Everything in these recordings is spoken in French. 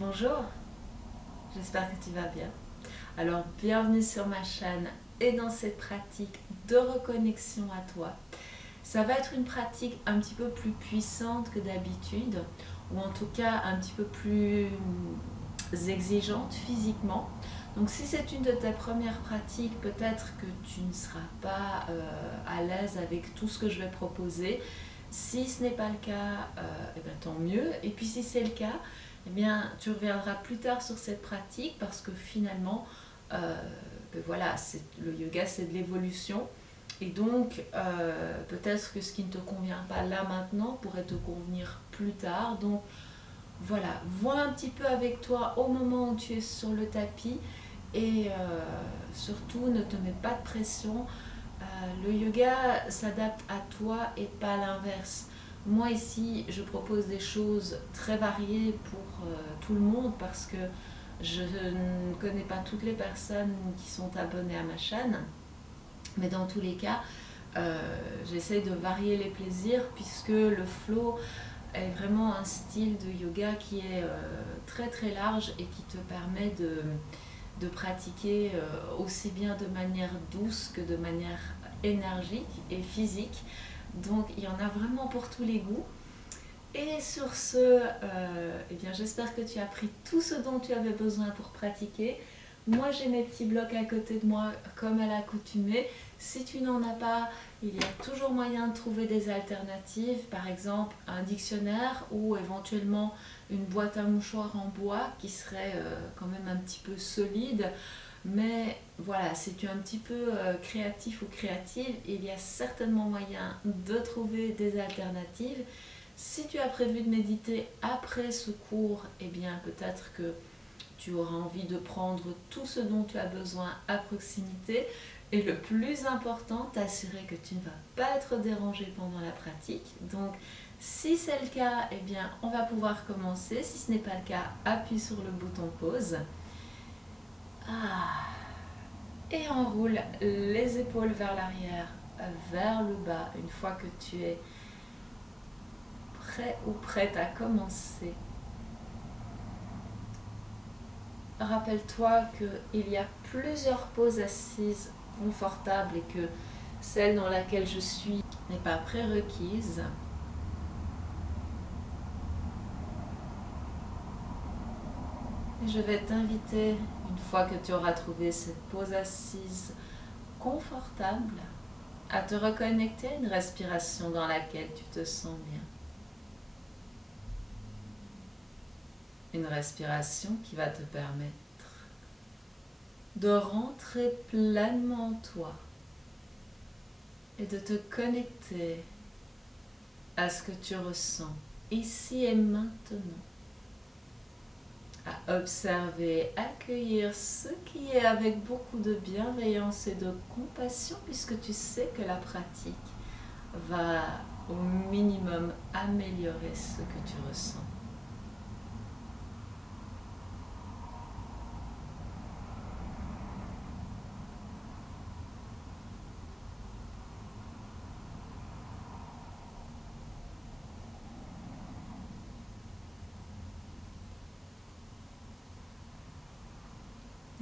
Bonjour, j'espère que tu vas bien. Alors, bienvenue sur ma chaîne et dans cette pratique de reconnexion à toi. Ça va être une pratique un petit peu plus puissante que d'habitude, ou en tout cas un petit peu plus exigeante physiquement. Donc si c'est une de tes premières pratiques, peut-être que tu ne seras pas à l'aise avec tout ce que je vais proposer. Si ce n'est pas le cas, eh bien, tant mieux. Et puis si c'est le cas, eh bien, tu reviendras plus tard sur cette pratique parce que finalement, ben voilà, le yoga c'est de l'évolution. Et donc, peut-être que ce qui ne te convient pas là maintenant pourrait te convenir plus tard. Donc, voilà, vois un petit peu avec toi au moment où tu es sur le tapis et surtout ne te mets pas de pression. Le yoga s'adapte à toi et pas l'inverse. Moi ici, je propose des choses très variées pour tout le monde parce que je ne connais pas toutes les personnes qui sont abonnées à ma chaîne. Mais dans tous les cas, j'essaie de varier les plaisirs puisque le flow est vraiment un style de yoga qui est très très large et qui te permet de pratiquer aussi bien de manière douce que de manière énergique et physique. Donc il y en a vraiment pour tous les goûts. Et sur ce, eh bien, j'espère que tu as pris tout ce dont tu avais besoin pour pratiquer. Moi, j'ai mes petits blocs à côté de moi, comme à l'accoutumée. Si tu n'en as pas, il y a toujours moyen de trouver des alternatives, par exemple un dictionnaire ou éventuellement une boîte à mouchoirs en bois qui serait quand même un petit peu solide. Mais voilà, si tu es un petit peu créatif ou créative, il y a certainement moyen de trouver des alternatives. Si tu as prévu de méditer après ce cours, eh bien peut-être que tu auras envie de prendre tout ce dont tu as besoin à proximité. Et le plus important, t'assurer que tu ne vas pas être dérangé pendant la pratique. Donc, si c'est le cas, eh bien, on va pouvoir commencer. Si ce n'est pas le cas, appuie sur le bouton pause. Ah. Et enroule les épaules vers l'arrière, vers le bas, une fois que tu es prêt ou prête à commencer. Rappelle-toi qu'il y a plusieurs poses assises confortables et que celle dans laquelle je suis n'est pas prérequise. Et je vais t'inviter, une fois que tu auras trouvé cette pose assise confortable, à te reconnecter à une respiration dans laquelle tu te sens bien. Une respiration qui va te permettre de rentrer pleinement en toi et de te connecter à ce que tu ressens ici et maintenant, à observer, accueillir ce qui est avec beaucoup de bienveillance et de compassion puisque tu sais que la pratique va au minimum améliorer ce que tu ressens.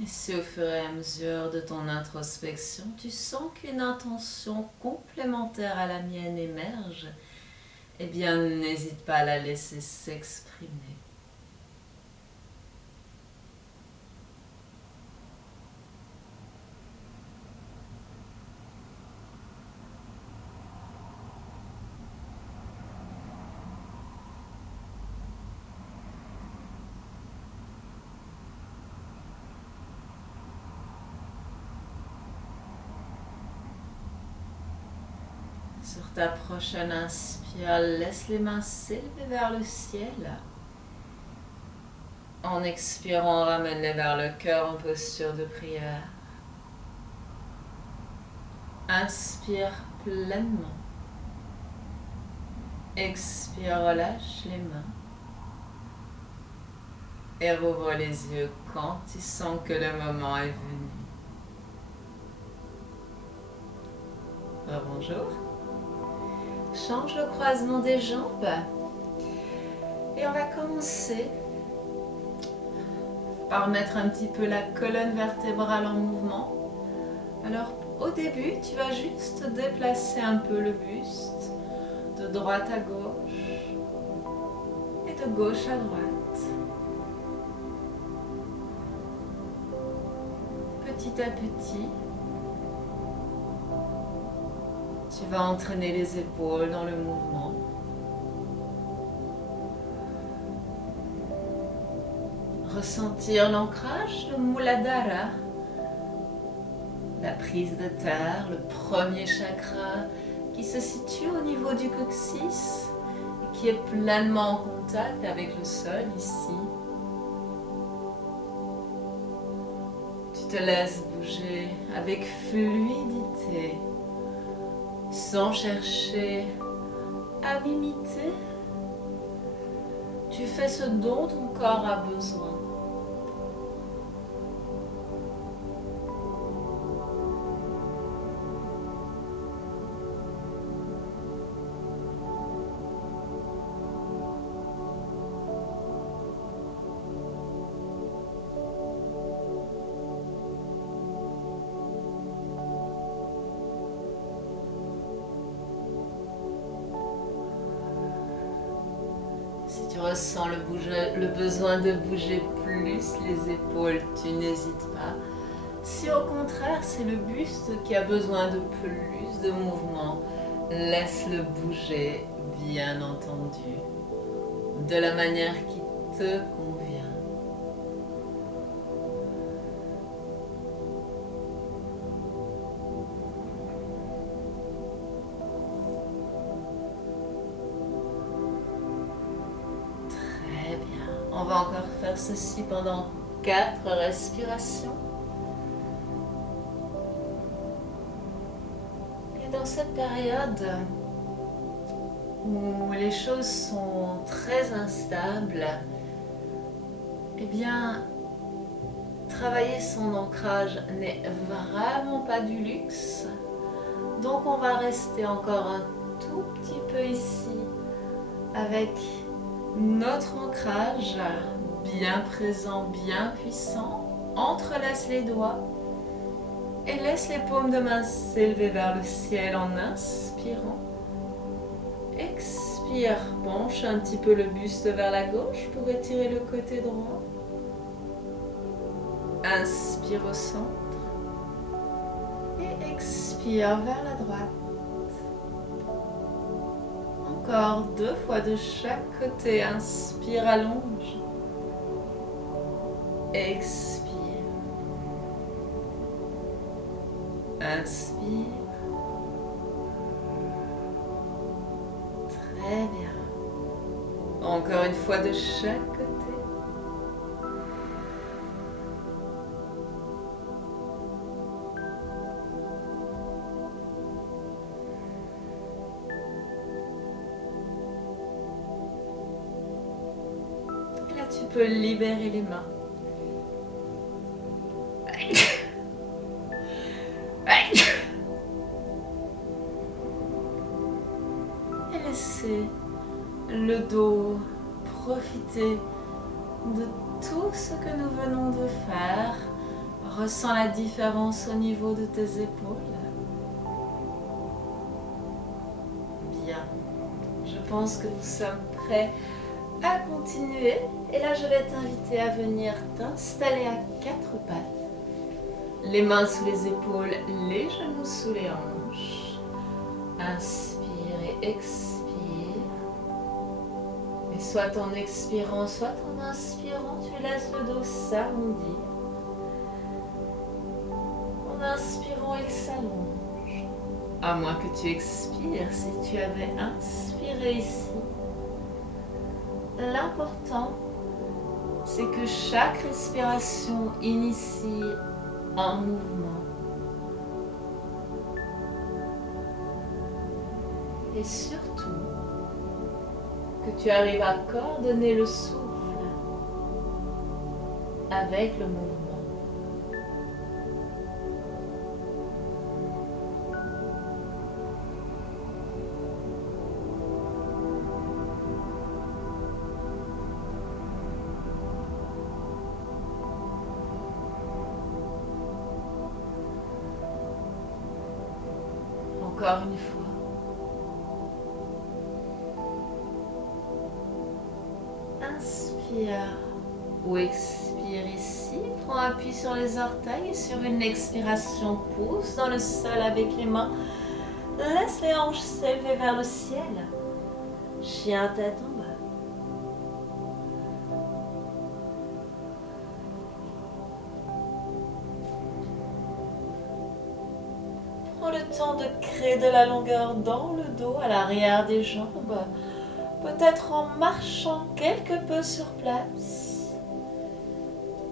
Et si au fur et à mesure de ton introspection, tu sens qu'une intention complémentaire à la mienne émerge, eh bien n'hésite pas à la laisser s'exprimer. Sur ta prochaine inspire, laisse les mains s'élever vers le ciel. En expirant, ramène-les vers le cœur en posture de prière. Inspire pleinement. Expire, relâche les mains. Et rouvre les yeux quand tu sens que le moment est venu. Bonjour. Change le croisement des jambes. Et on va commencer par mettre un petit peu la colonne vertébrale en mouvement. Alors au début, tu vas juste déplacer un peu le buste de droite à gauche et de gauche à droite. Petit à petit, tu vas entraîner les épaules dans le mouvement. Ressentir l'ancrage, le Muladhara, la prise de terre, le premier chakra qui se situe au niveau du coccyx et qui est pleinement en contact avec le sol ici. Tu te laisses bouger avec fluidité, sans chercher à m'imiter. Tu fais ce dont ton corps a besoin. Si tu ressens le besoin de bouger plus les épaules, tu n'hésites pas. Si au contraire c'est le buste qui a besoin de plus de mouvement, laisse-le bouger, bien entendu, de la manière qui te convient. On va encore faire ceci pendant 4 respirations. Et dans cette période où les choses sont très instables, eh bien, travailler son ancrage n'est vraiment pas du luxe. Donc on va rester encore un tout petit peu ici avec notre ancrage bien présent, bien puissant. Entrelace les doigts et laisse les paumes de main s'élever vers le ciel en inspirant. Expire, penche un petit peu le buste vers la gauche pour étirer le côté droit. Inspire au centre et expire vers la droite. Encore 2 fois de chaque côté. Inspire, allonge. Expire. Inspire. Très bien. Encore une fois de chaque côté. Tu peux libérer les mains. Et laisser le dos profiter de tout ce que nous venons de faire. Ressens la différence au niveau de tes épaules. Bien. Je pense que nous sommes prêts à continuer. Et là, je vais t'inviter à venir t'installer à 4 pattes. Les mains sous les épaules, les genoux sous les hanches. Inspire et expire. Et soit en expirant, soit en inspirant, tu laisses le dos s'arrondir. En inspirant, il s'allonge. À moins que tu expires, si tu avais inspiré ici. L'important, c'est que chaque respiration initie un mouvement. Et surtout, que tu arrives à coordonner le souffle avec le mouvement. Encore une fois. Inspire ou expire ici. Prends appui sur les orteils et sur une expiration, pousse dans le sol avec les mains. Laisse les hanches s'élever vers le ciel. Chien tête en bas. Prends le temps de créer de la longueur dans le dos, à l'arrière des jambes. Peut-être en marchant quelque peu sur place.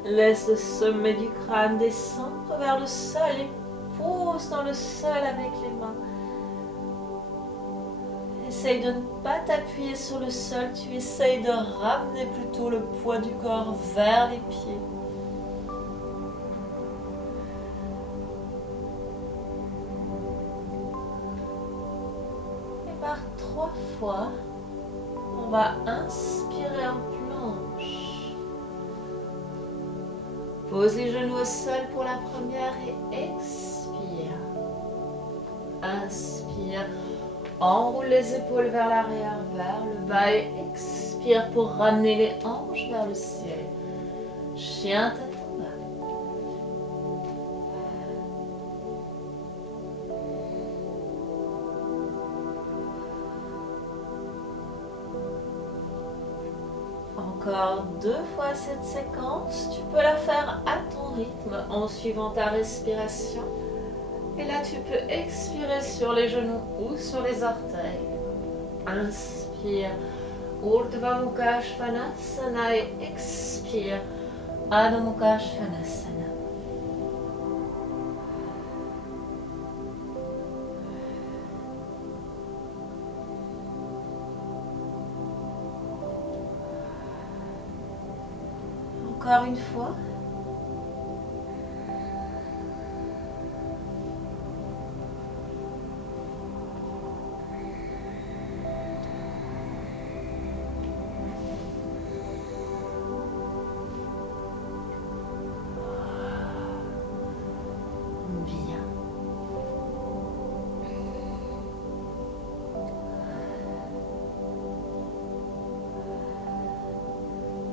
Laisse le sommet du crâne descendre vers le sol et pose dans le sol avec les mains. Essaye de ne pas t'appuyer sur le sol, tu essayes de ramener plutôt le poids du corps vers les pieds. Et par 3 fois, on va inspirer en planche. Pose les genoux au sol pour la première et expire. Inspire. Enroule les épaules vers l'arrière, vers le bas et expire pour ramener les hanches vers le ciel. Chien tête en bas. Encore 2 fois cette séquence. Tu peux la faire à ton rythme en suivant ta respiration. Et là, tu peux expirer sur les genoux ou sur les orteils. Inspire. Urdhva Mukha Svanasana et expire. Adho Mukha Svanasana. Encore une fois.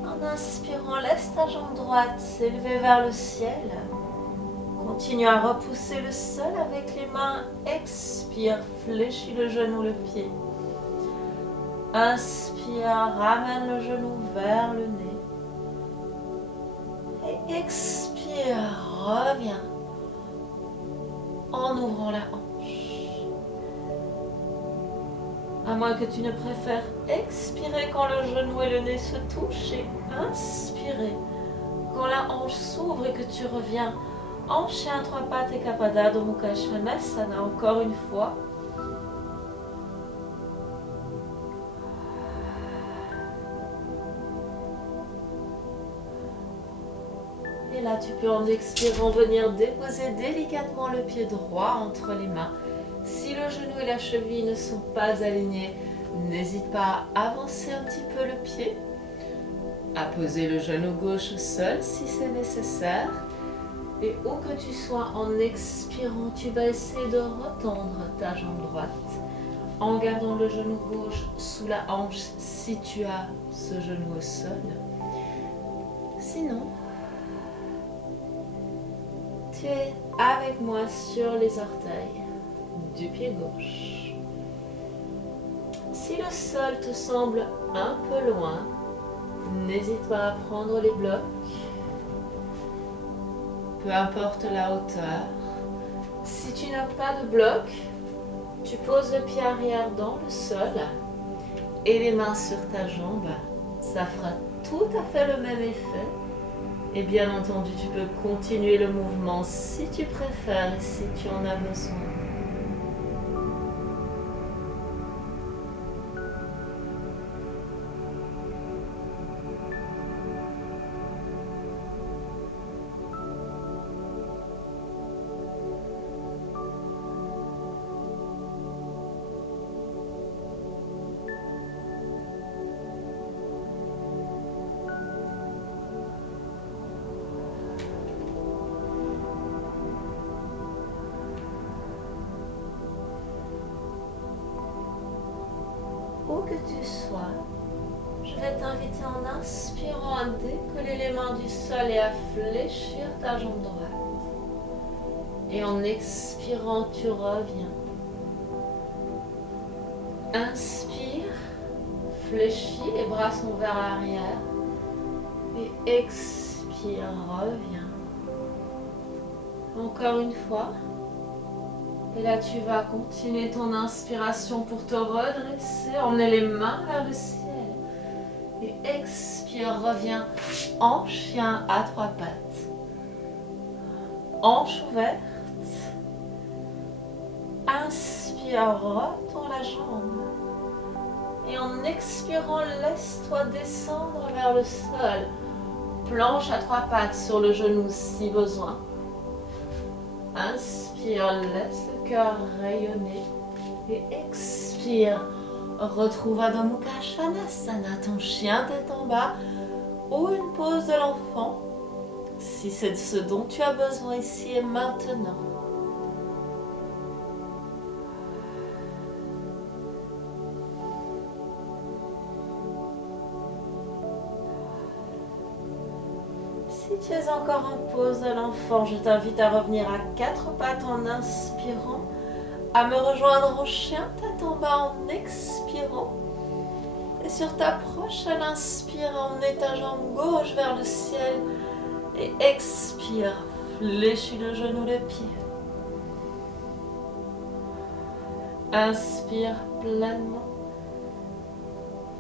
En inspirant, laisse ta jambe droite s'élever vers le ciel. Continue à repousser le sol avec les mains. Expire, fléchis le genou, le pied. Inspire, ramène le genou vers le nez. Et expire, reviens en ouvrant la hanche. À moins que tu ne préfères expirer quand le genou et le nez se touchent et inspirer quand la hanche s'ouvre et que tu reviens en chien 3 pattes et Kapada Adho Mukha Svanasana encore une fois. Et là, tu peux en expirant venir déposer délicatement le pied droit entre les mains. Si le genou et la cheville ne sont pas alignés, n'hésite pas à avancer un petit peu le pied, à poser le genou gauche au sol si c'est nécessaire. Et où que tu sois, en expirant, tu vas essayer de retendre ta jambe droite en gardant le genou gauche sous la hanche si tu as ce genou au sol. Sinon, tu es avec moi sur les orteils du pied gauche. Si le sol te semble un peu loin, n'hésite pas à prendre les blocs, peu importe la hauteur. Si tu n'as pas de bloc, tu poses le pied arrière dans le sol et les mains sur ta jambe. Ça fera tout à fait le même effet. Et bien entendu, tu peux continuer le mouvement si tu préfères et si tu en as besoin. que tu sois, je vais t'inviter en inspirant à décoller les mains du sol et à fléchir ta jambe droite. Et en expirant, tu reviens. Inspire, fléchis, les bras sont vers l'arrière. Et expire, reviens. Encore une fois. Et là, tu vas continuer ton inspiration pour te redresser, emmener les mains vers le ciel. Et expire, reviens en chien à 3 pattes. Hanche ouverte. Inspire, retourne la jambe. Et en expirant, laisse-toi descendre vers le sol. Planche à 3 pattes sur le genou si besoin. Inspire, laisse le cœur rayonner. Et expire, retrouve Adho Mukha Svanasana, ton chien tête en bas ou une pause de l'enfant, si c'est ce dont tu as besoin ici et maintenant. Si tu es encore en pause de l'enfant, je t'invite à revenir à 4 pattes en inspirant, à me rejoindre en chien tête en bas en expirant. Et sur ta prochaine inspire, emmenez ta jambe gauche vers le ciel et expire, fléchis le genou, le pied. Inspire pleinement.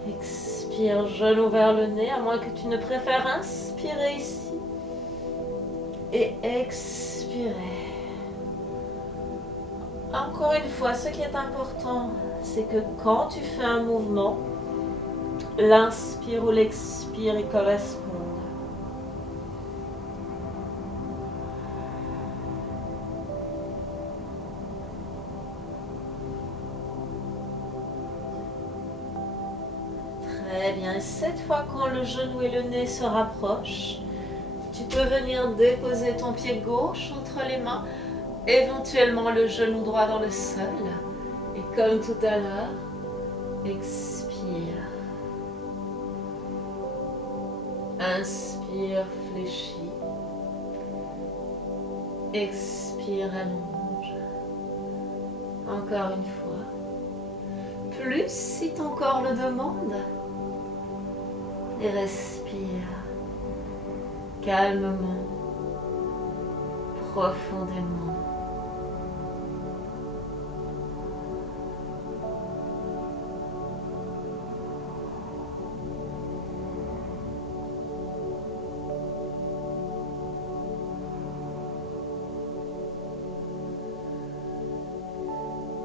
Expire, genou vers le nez, à moins que tu ne préfères inspirer ici. Et expirer. Encore une fois, ce qui est important, c'est que quand tu fais un mouvement, l'inspire ou l'expire y correspondent. Très bien. Et cette fois, quand le genou et le nez se rapprochent, tu peux venir déposer ton pied gauche entre les mains, éventuellement le genou droit dans le sol. Et comme tout à l'heure, expire. Inspire, fléchis. Expire, allonge. Encore une fois. Plus si ton corps le demande. Et respire. Calmement. Profondément.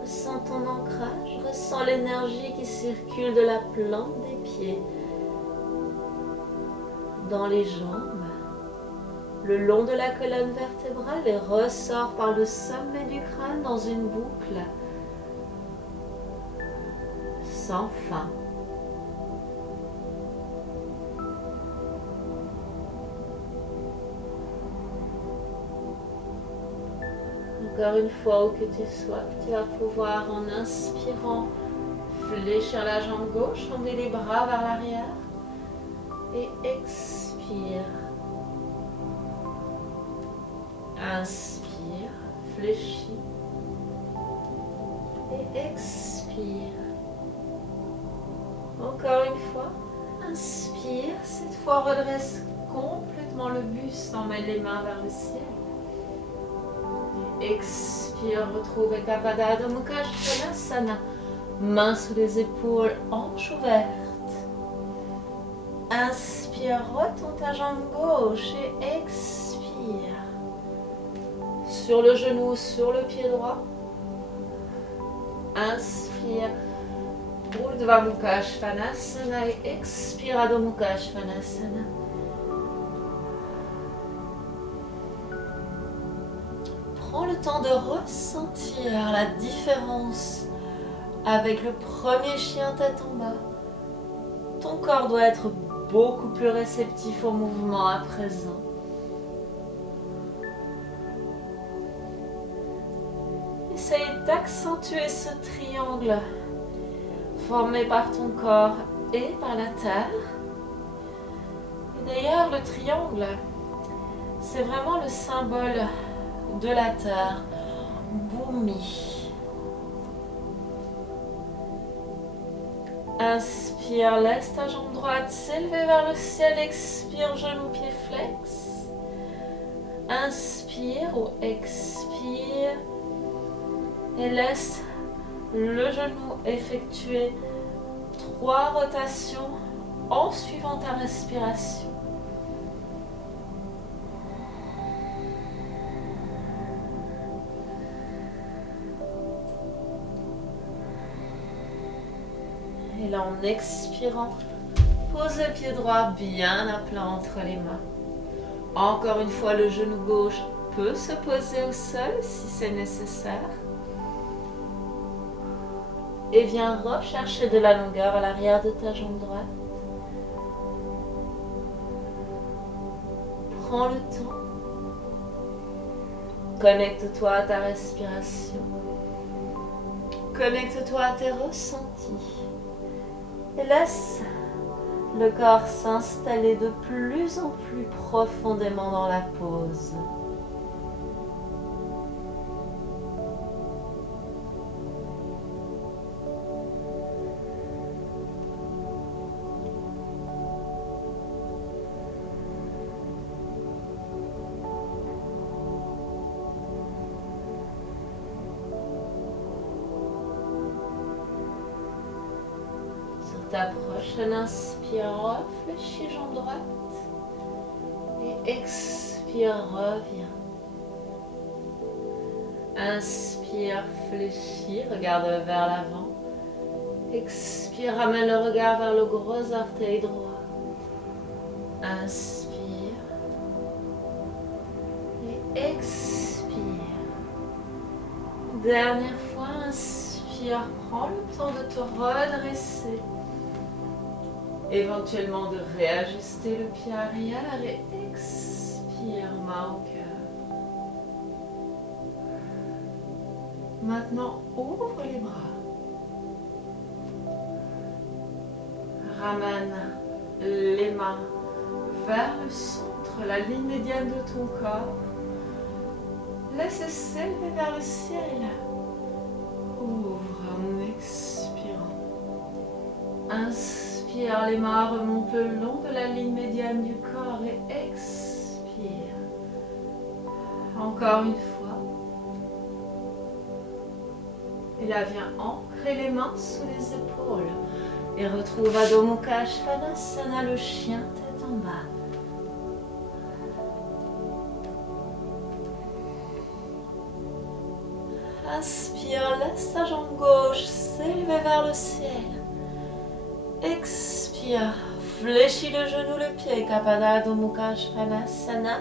Ressens ton ancrage, ressens l'énergie qui circule de la plante des pieds dans les jambes, le long de la colonne vertébrale et ressort par le sommet du crâne dans une boucle sans fin. Encore une fois, où que tu sois, tu vas pouvoir, en inspirant, fléchir la jambe gauche, emmener les bras vers l'arrière et expire. Inspire, fléchis et expire. Encore une fois, inspire, cette fois redresse complètement le buste, emmène les mains vers le ciel. Expire, retrouve Ekapada Adho Mukha Svanasana. Mains sous les épaules, hanche ouverte. Inspire, retourne ta jambe gauche et expire. Sur le genou, sur le pied droit. Inspire, Urdhva Mukha Svanasana et expire Adho Mukha Svanasana. Prends le temps de ressentir la différence avec le premier chien tête en bas. Ton corps doit être beaucoup plus réceptif au mouvement à présent. Essaye d'accentuer ce triangle formé par ton corps et par la terre. Et d'ailleurs, le triangle, c'est vraiment le symbole de la terre, Bhumi. Inspire, laisse ta jambe droite s'élever vers le ciel, expire, genou, pied flex. Inspire ou expire et laisse le genou effectuer 3 rotations en suivant ta respiration. Et là, en expirant, pose le pied droit bien à plat entre les mains. Encore une fois, le genou gauche peut se poser au sol si c'est nécessaire. Et viens rechercher de la longueur à l'arrière de ta jambe droite. Prends le temps. Connecte-toi à ta respiration. Connecte-toi à tes ressentis. Et laisse le corps s'installer de plus en plus profondément dans la pause. Ta prochaine inspire, réfléchis jambe droite et expire, reviens. Inspire, fléchis, regarde vers l'avant. Expire, ramène le regard vers le gros orteil droit. Inspire et expire. Dernière fois, inspire, prends le temps de te redresser. Éventuellement de réajuster le pied arrière et expire, main au cœur. Maintenant, ouvre les bras. Ramène les mains vers le centre, la ligne médiane de ton corps. Laisse s'élever vers le ciel. Ouvre en expirant. Inspire, les mains remontent le long de la ligne médiane du corps et expire. Encore une fois. Et là, viens ancrer les mains sous les épaules. Et retrouve Adho Mukha Svanasana, le chien tête en bas. Inspire, laisse ta jambe gauche s'élever vers le ciel. Expire, fléchis le genou, le pied, Kapada Adho Mukha Svanasana.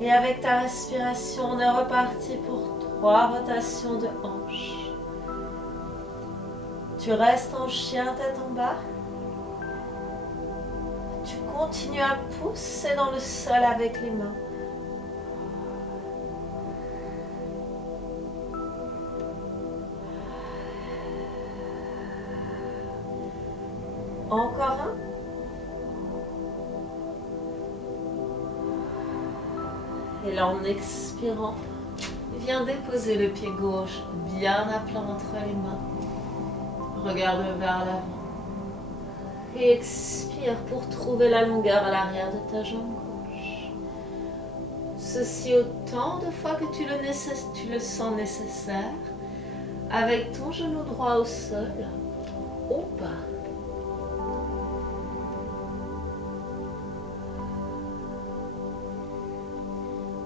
Et avec ta respiration, on est reparti pour 3 rotations de hanches. Tu restes en chien tête en bas. Tu continues à pousser dans le sol avec les mains. Encore un. Et là, en expirant, viens déposer le pied gauche bien à plat entre les mains. Regarde vers l'avant. Et expire pour trouver la longueur à l'arrière de ta jambe gauche. Ceci autant de fois que tu le sens nécessaire, avec ton genou droit au sol ou pas.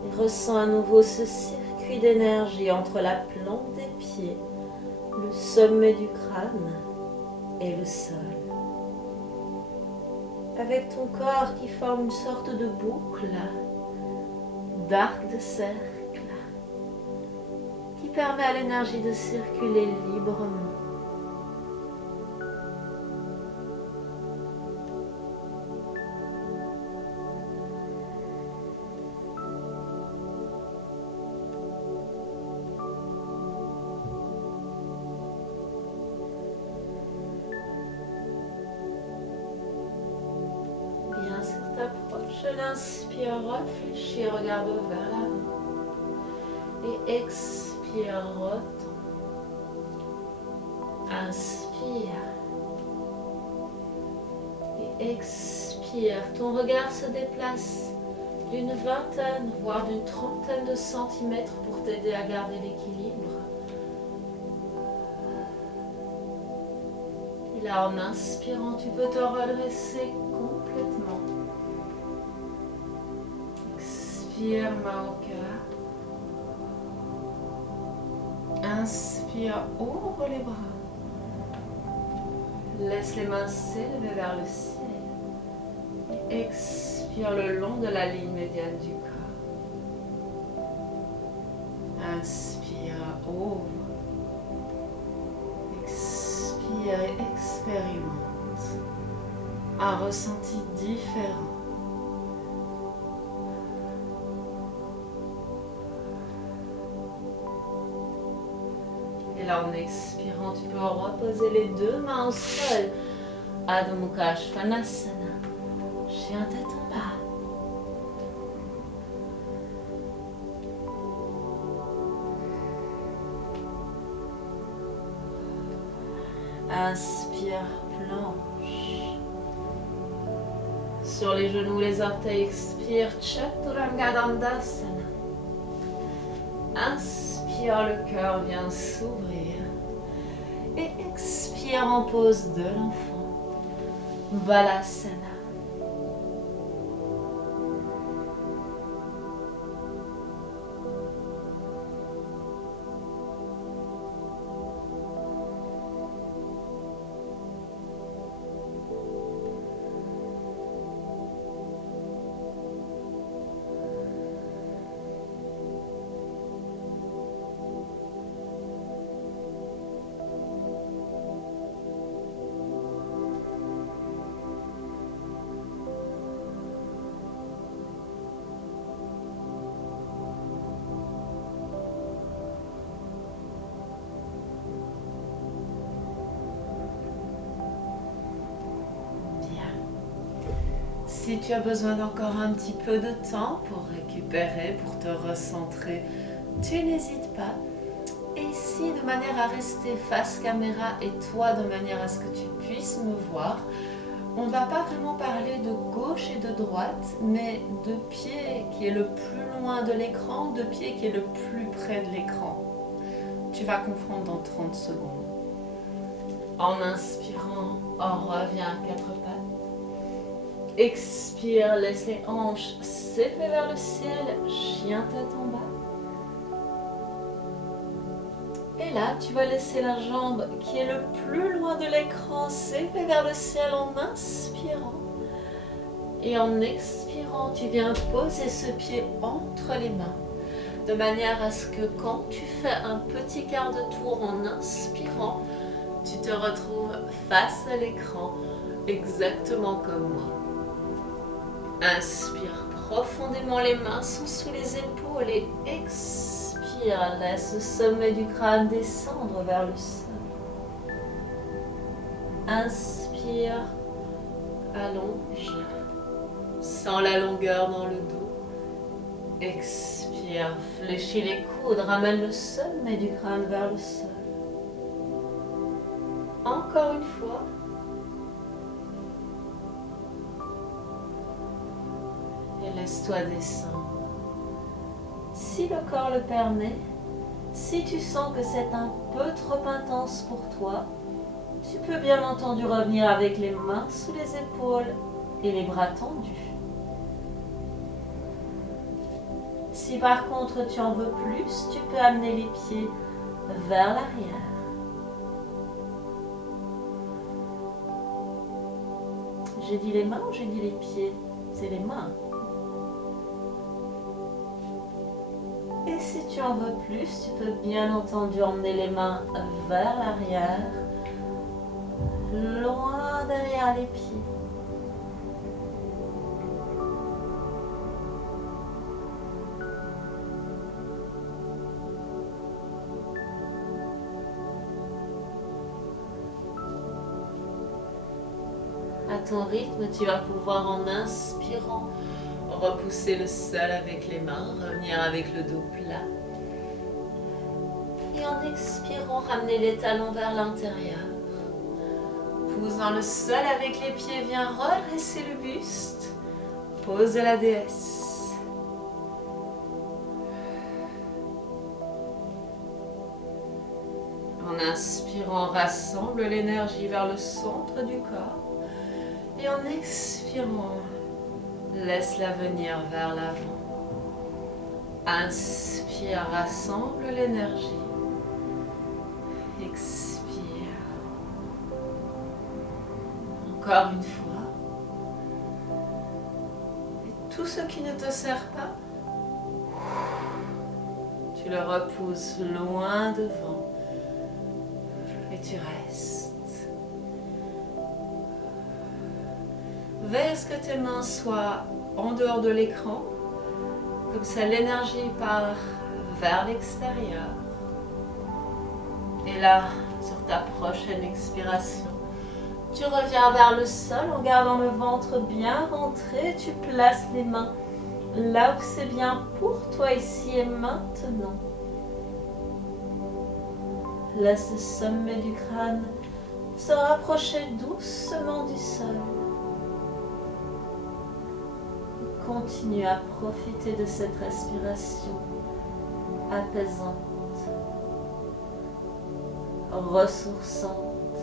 Et ressens à nouveau ce circuit d'énergie entre la plante des pieds, le sommet du crâne et le sol. Avec ton corps qui forme une sorte de boucle, d'arc de cercle, qui permet à l'énergie de circuler librement. Je l'inspire, réfléchis, regarde vers l'avant. Et expire, retourne. Inspire. Et expire. Ton regard se déplace d'une vingtaine, voire d'une trentaine de centimètres pour t'aider à garder l'équilibre. Et là, en inspirant, tu peux te redresser complètement. Expire, main au cœur. Inspire, ouvre les bras. Laisse les mains s'élever vers le ciel. Et expire le long de la ligne médiane du corps. Inspire, ouvre. Expire et expérimente un ressenti différent. Et là, en expirant, tu peux reposer les deux mains au sol. Adho Mukha Svanasana. Chien tête en bas. Inspire, planche. Sur les genoux, les orteils, expire, Chaturanga Dandasana. Inspire, le cœur vient s'ouvrir. Et expire en pose de l'enfant. Balasana. Si tu as besoin d'encore un petit peu de temps pour récupérer, pour te recentrer, tu n'hésites pas. Et ici, de manière à rester face caméra et toi de manière à ce que tu puisses me voir, on ne va pas vraiment parler de gauche et de droite, mais de pied qui est le plus loin de l'écran, de pied qui est le plus près de l'écran. Tu vas comprendre dans 30 secondes. En inspirant, on revient à quatre pattes. Expire, laisse les hanches s'élever vers le ciel, chien tête en bas. Et là, tu vas laisser la jambe qui est le plus loin de l'écran s'élever vers le ciel en inspirant. Et en expirant, tu viens poser ce pied entre les mains, de manière à ce que quand tu fais un petit quart de tour en inspirant, tu te retrouves face à l'écran, exactement comme moi. Inspire profondément, les mains sont sous les épaules et expire, laisse le sommet du crâne descendre vers le sol. Inspire, allonge, sens la longueur dans le dos. Expire, fléchis les coudes, ramène le sommet du crâne vers le sol. Encore une fois. Et laisse-toi descendre. Si le corps le permet, si tu sens que c'est un peu trop intense pour toi, tu peux bien entendu revenir avec les mains sous les épaules et les bras tendus. Si par contre tu en veux plus, tu peux amener les pieds vers l'arrière. J'ai dit les mains ou j'ai dit les pieds? C'est les mains. Et si tu en veux plus, tu peux bien entendu emmener les mains vers l'arrière, loin derrière les pieds. À ton rythme, tu vas pouvoir en inspirant repousser le sol avec les mains, revenir avec le dos plat. Et en expirant, ramener les talons vers l'intérieur. Posant le sol avec les pieds, viens redresser le buste. Pose de la déesse. En inspirant, rassemble l'énergie vers le centre du corps. Et en expirant, laisse-la venir vers l'avant. Inspire, rassemble l'énergie. Expire. Encore une fois. Et tout ce qui ne te sert pas, tu le repousses loin devant. Et tu restes. Veille à ce que tes mains soient en dehors de l'écran. Comme ça, l'énergie part vers l'extérieur. Et là, sur ta prochaine expiration, tu reviens vers le sol en gardant le ventre bien rentré. Tu places les mains là où c'est bien pour toi ici et maintenant. Laisse le sommet du crâne se rapprocher doucement du sol. Continue à profiter de cette respiration apaisante, ressourçante,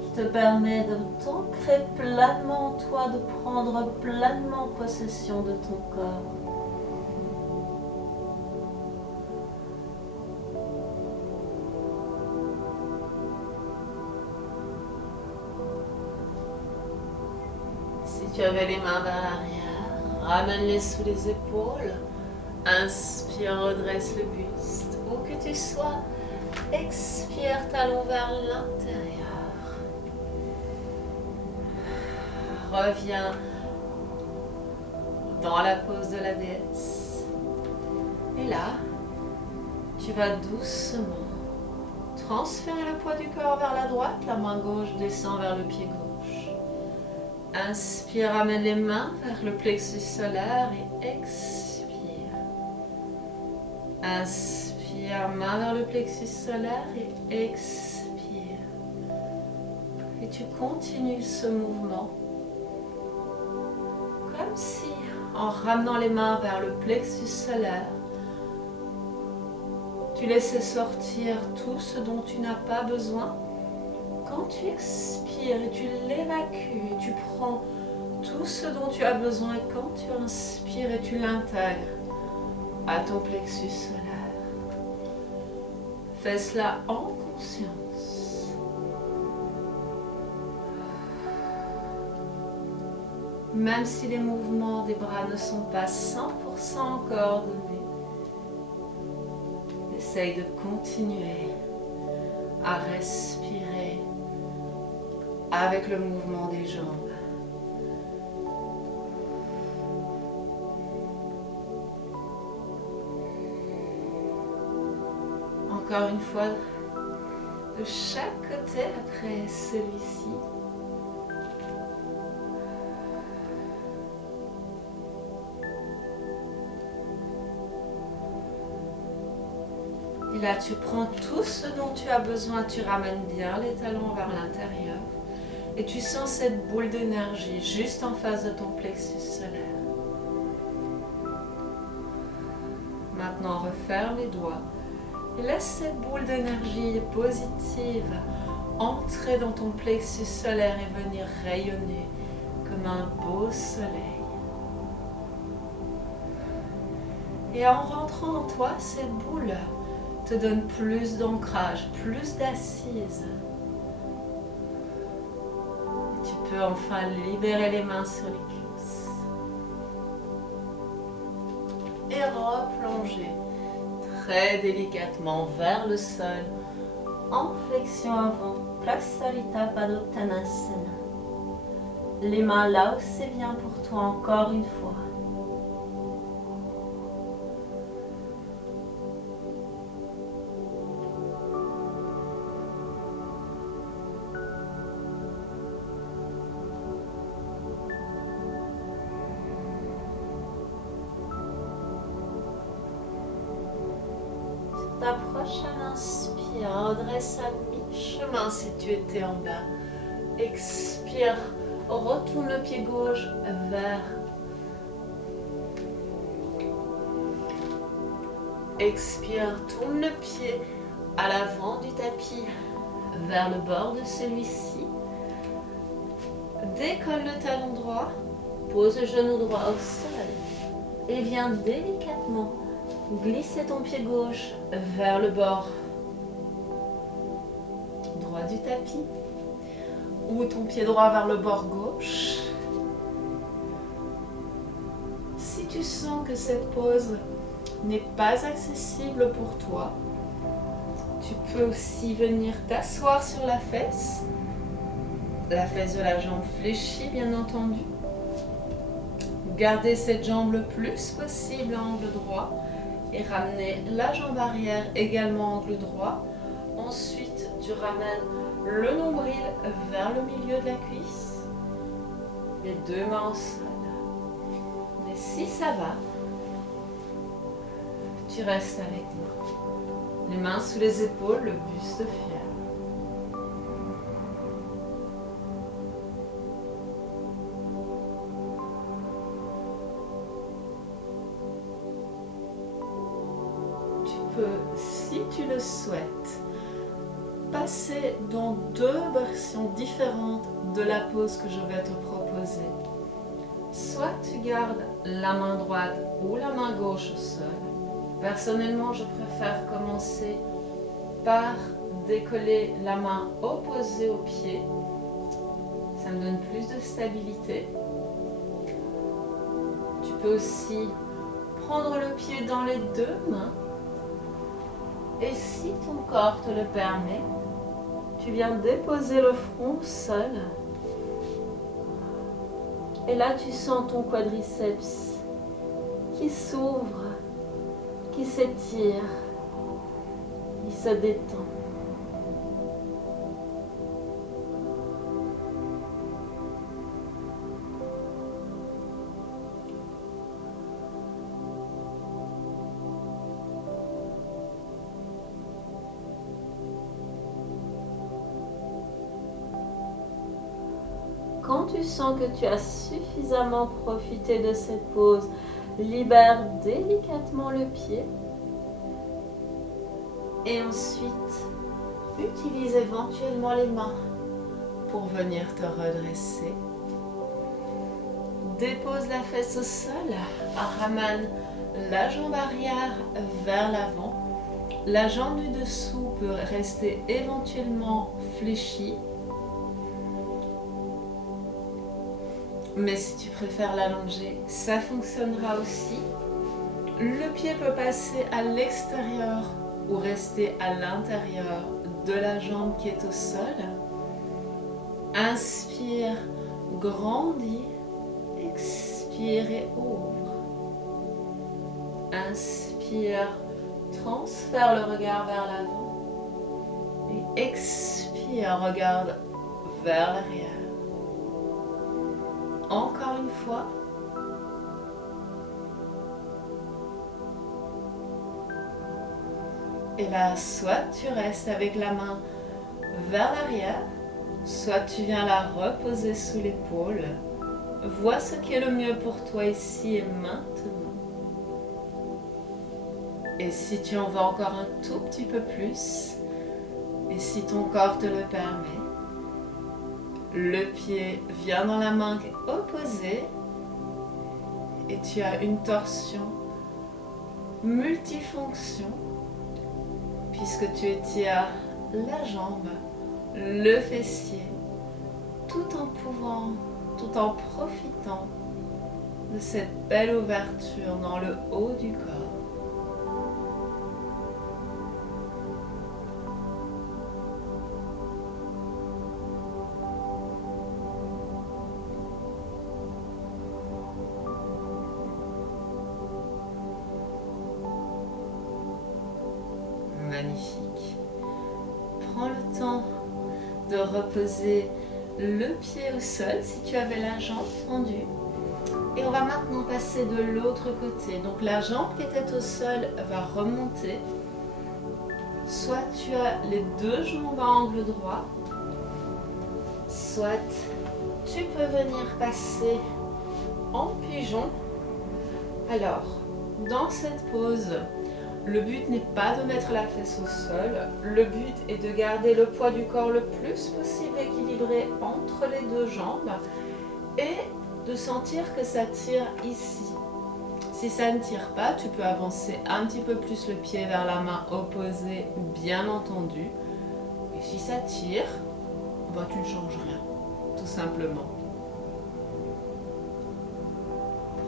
qui te permet de t'ancrer pleinement en toi, de prendre pleinement possession de ton corps. Si tu avais les mains vers l'arrière, ramène-les sous les épaules. Inspire, redresse le buste. Où que tu sois, expire, talon vers l'intérieur. Reviens dans la pose de la déesse. Et là, tu vas doucement transférer le poids du corps vers la droite. La main gauche descend vers le pied gauche. Inspire, ramène les mains vers le plexus solaire et expire. Inspire, main vers le plexus solaire et expire. Et tu continues ce mouvement comme si, en ramenant les mains vers le plexus solaire, tu laissais sortir tout ce dont tu n'as pas besoin. Quand tu expires et tu l'évacues et tu prends tout ce dont tu as besoin, et quand tu inspires et tu l'intègres à ton plexus solaire, fais cela en conscience. Même si les mouvements des bras ne sont pas 100% coordonnés, essaye de continuer à respirer avec le mouvement des jambes. Encore une fois, de chaque côté après celui-ci. Et là, tu prends tout ce dont tu as besoin, tu ramènes bien les talons vers l'intérieur et tu sens cette boule d'énergie juste en face de ton plexus solaire. Maintenant, referme les doigts et laisse cette boule d'énergie positive entrer dans ton plexus solaire et venir rayonner comme un beau soleil. Et en rentrant en toi, cette boule te donne plus d'ancrage, plus d'assise. Tu peux enfin libérer les mains sur les cuisses. Et replonger très délicatement vers le sol en flexion avant, Prasarita Padottanasana. Les mains là où c'est bien pour toi, encore une fois. marche à l'inspire, redresse à mi-chemin si tu étais en bas. Expire, retourne le pied gauche vers. Expire, tourne le pied à l'avant du tapis vers le bord de celui-ci. Décolle le talon droit, pose le genou droit au sol et viens délicatement glisser ton pied gauche vers le bord droit du tapis ou ton pied droit vers le bord gauche. Si tu sens que cette pose n'est pas accessible pour toi, tu peux aussi venir t'asseoir sur la fesse de la jambe fléchie bien entendu. Gardez cette jambe le plus possible à angle droit et ramener la jambe arrière également à angle droit. Ensuite, tu ramènes le nombril vers le milieu de la cuisse, les deux mains au sol. Mais si ça va, tu restes avec moi. Les mains sous les épaules, le buste fier. Tu peux, si tu le souhaites, passer dans deux versions différentes de la pose que je vais te proposer. Soit tu gardes la main droite ou la main gauche au sol. Personnellement, je préfère commencer par décoller la main opposée au pied. Ça me donne plus de stabilité. Tu peux aussi prendre le pied dans les deux mains. Et si ton corps te le permet, tu viens déposer le front au sol. Et là, tu sens ton quadriceps qui s'ouvre, qui s'étire, qui se détend. Quand tu sens que tu as suffisamment profité de cette pause, libère délicatement le pied. Et ensuite, utilise éventuellement les mains pour venir te redresser. Dépose la fesse au sol, ramène la jambe arrière vers l'avant. La jambe du dessous peut rester éventuellement fléchie. Mais si tu préfères l'allonger, ça fonctionnera aussi. Le pied peut passer à l'extérieur ou rester à l'intérieur de la jambe qui est au sol. Inspire, grandis. Expire et ouvre. Inspire, transfère le regard vers l'avant. Et expire, regarde vers l'arrière. Encore une fois. Et là, soit tu restes avec la main vers l'arrière, soit tu viens la reposer sous l'épaule. Vois ce qui est le mieux pour toi ici et maintenant. Et si tu en veux encore un tout petit peu plus, et si ton corps te le permet, le pied vient dans la main opposée et tu as une torsion multifonction puisque tu étires la jambe, le fessier, tout en profitant de cette belle ouverture dans le haut du corps. Magnifique. Prends le temps de reposer le pied au sol si tu avais la jambe tendue. Et on va maintenant passer de l'autre côté. Donc la jambe qui était au sol va remonter soit tu as les deux jambes à angle droit, soit tu peux venir passer en pigeon. Alors, dans cette pose, le but n'est pas de mettre la fesse au sol, le but est de garder le poids du corps le plus possible équilibré entre les deux jambes et de sentir que ça tire ici. Si ça ne tire pas, tu peux avancer un petit peu plus le pied vers la main opposée, bien entendu. Et si ça tire, bah, tu ne changes rien, tout simplement.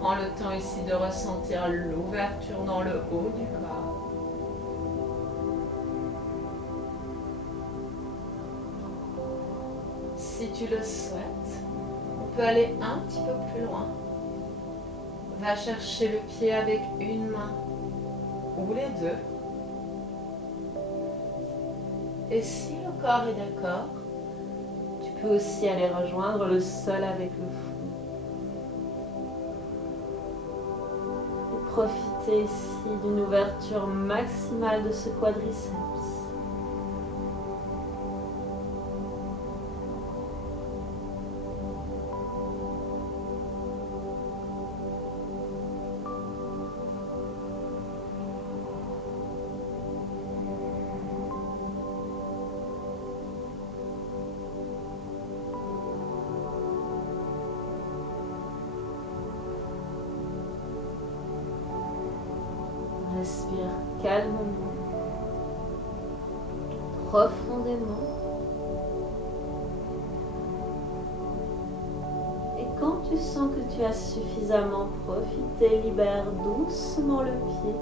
Prends le temps ici de ressentir l'ouverture dans le haut du corps. Si tu le souhaites, on peut aller un petit peu plus loin. Va chercher le pied avec une main ou les deux. Et si le corps est d'accord, tu peux aussi aller rejoindre le sol avec le front. Et profiter ici d'une ouverture maximale de ce quadriceps. Respire calmement, profondément. Et quand tu sens que tu as suffisamment profité, libère doucement le pied.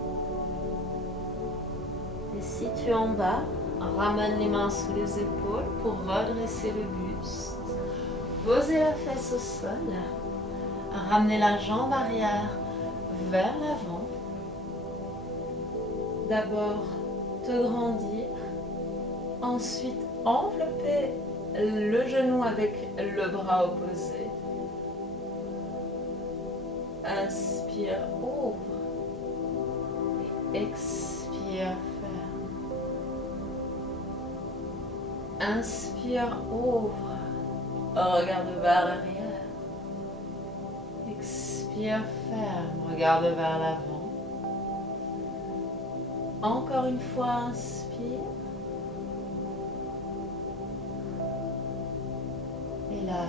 Et si tu es en bas, ramène les mains sous les épaules pour redresser le buste. Posez la fesse au sol. Ramenez la jambe arrière vers l'avant. D'abord, te grandir. Ensuite, envelopper le genou avec le bras opposé. Inspire, ouvre. Et expire, ferme. Inspire, ouvre. Regarde vers l'arrière. Expire, ferme. Regarde vers l'avant. Encore une fois, inspire. Et là,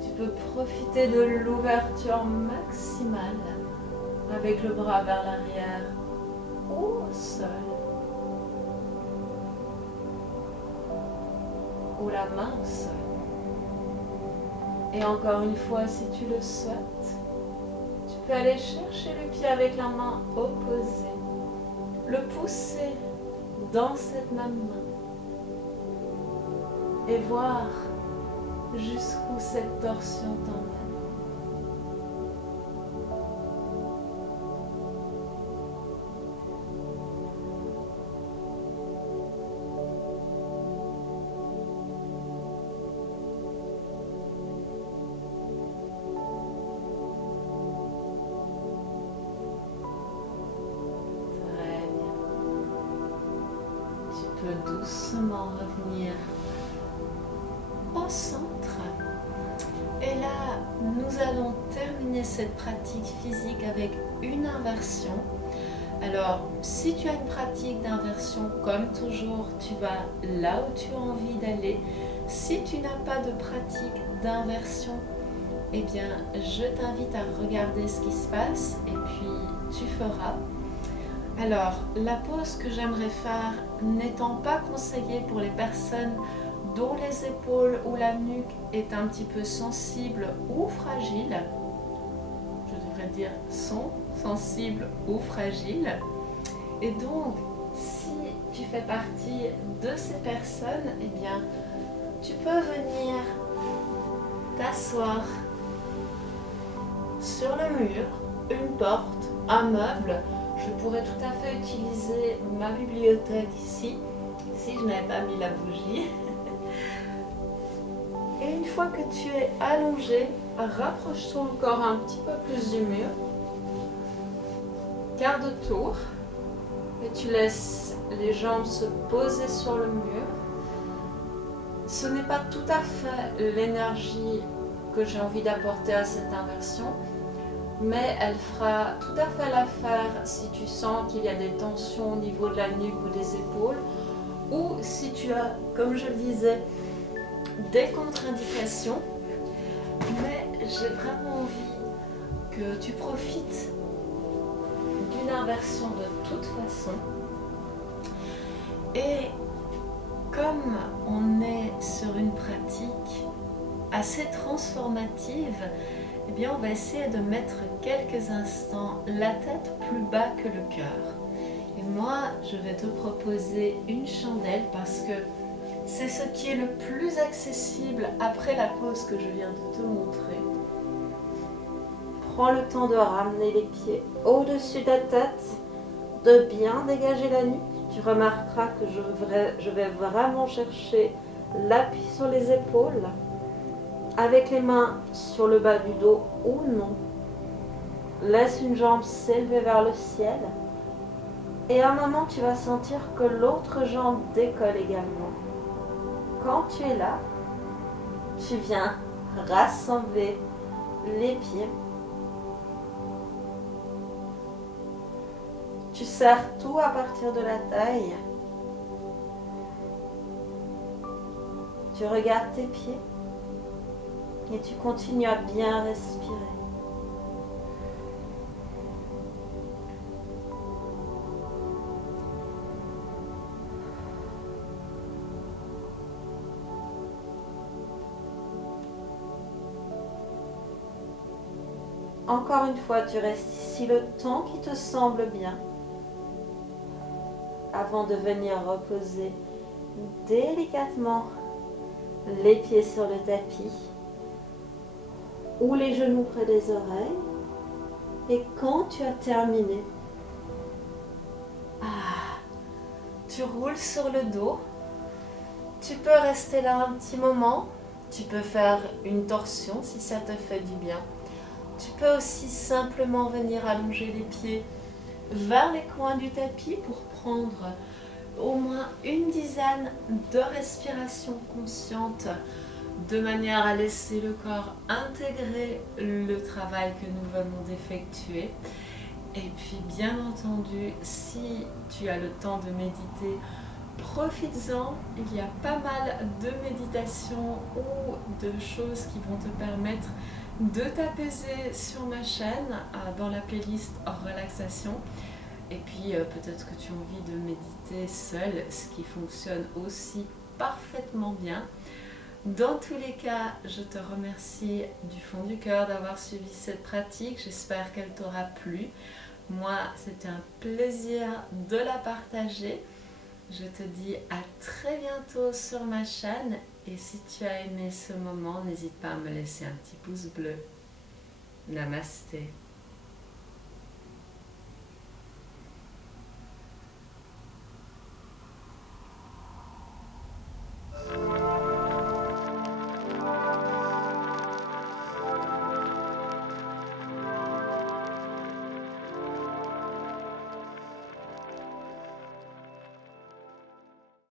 tu peux profiter de l'ouverture maximale avec le bras vers l'arrière ou au sol. Ou la main au sol. Et encore une fois, si tu le souhaites, tu peux aller chercher le pied avec la main opposée. Le pousser dans cette même main et voir jusqu'où cette torsion t'emmène. Doucement revenir au centre. Et là, nous allons terminer cette pratique physique avec une inversion. Alors, si tu as une pratique d'inversion, comme toujours, tu vas là où tu as envie d'aller. Si tu n'as pas de pratique d'inversion, eh bien, je t'invite à regarder ce qui se passe et puis tu feras. Alors, la pose que j'aimerais faire n'étant pas conseillée pour les personnes dont les épaules ou la nuque est un petit peu sensible ou fragile, je devrais dire sont sensibles ou fragiles, et donc si tu fais partie de ces personnes, eh bien, tu peux venir t'asseoir sur le mur, une porte, un meuble. Je pourrais tout à fait utiliser ma bibliothèque ici, si je n'avais pas mis la bougie. Et une fois que tu es allongé, rapproche-toi encore un petit peu plus du mur. Quart de tour. Et tu laisses les jambes se poser sur le mur. Ce n'est pas tout à fait l'énergie que j'ai envie d'apporter à cette inversion, mais elle fera tout à fait l'affaire si tu sens qu'il y a des tensions au niveau de la nuque ou des épaules, ou si tu as, comme je le disais, des contre-indications. Mais j'ai vraiment envie que tu profites d'une inversion de toute façon. Et comme on est sur une pratique assez transformative, eh bien on va essayer de mettre quelques instants la tête plus bas que le cœur. Et moi, je vais te proposer une chandelle parce que c'est ce qui est le plus accessible après la pose que je viens de te montrer. Prends le temps de ramener les pieds au-dessus de la tête, de bien dégager la nuque. Tu remarqueras que je vais vraiment chercher l'appui sur les épaules, avec les mains sur le bas du dos ou non. Laisse une jambe s'élever vers le ciel. Et à un moment, tu vas sentir que l'autre jambe décolle également. Quand tu es là, tu viens rassembler les pieds. Tu serres tout à partir de la taille. Tu regardes tes pieds et tu continues à bien respirer. Encore une fois, tu restes ici le temps qui te semble bien avant de venir reposer délicatement les pieds sur le tapis ou les genoux près des oreilles. Et quand tu as terminé, tu roules sur le dos. Tu peux rester là un petit moment. Tu peux faire une torsion si ça te fait du bien. Tu peux aussi simplement venir allonger les pieds vers les coins du tapis pour prendre au moins une dizaine de respirations conscientes de manière à laisser le corps intégrer le travail que nous venons d'effectuer. Et puis bien entendu, si tu as le temps de méditer, profites-en. Il y a pas mal de méditations ou de choses qui vont te permettre de t'apaiser sur ma chaîne dans la playlist relaxation. Et puis peut-être que tu as envie de méditer seul, ce qui fonctionne aussi parfaitement bien. Dans tous les cas, je te remercie du fond du cœur d'avoir suivi cette pratique. J'espère qu'elle t'aura plu. Moi, c'était un plaisir de la partager. Je te dis à très bientôt sur ma chaîne. Et si tu as aimé ce moment, n'hésite pas à me laisser un petit pouce bleu. Namasté.